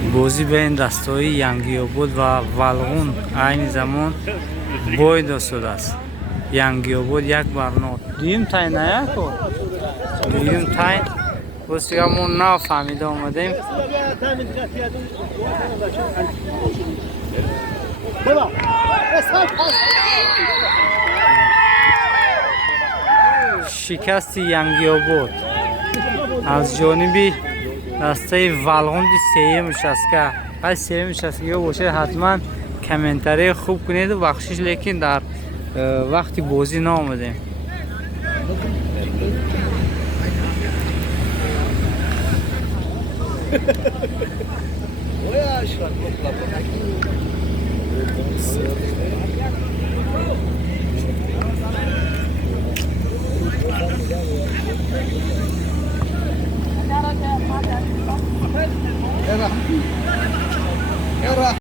بازی بین دستای ینگی‌آباد و والغون عین زمان بوی داشته است. ینگی‌آباد یک برنامه دویم تاین نیاکو دویم تاین بسیار ما نفهمیده آمدیم. شکست ینگی‌آباد از جانب دسته والغون سیمش است که از سیمش است که باشه حتما کامنتری خوب کنید و بخشش، لیکن در وقتی بازی نامدیم.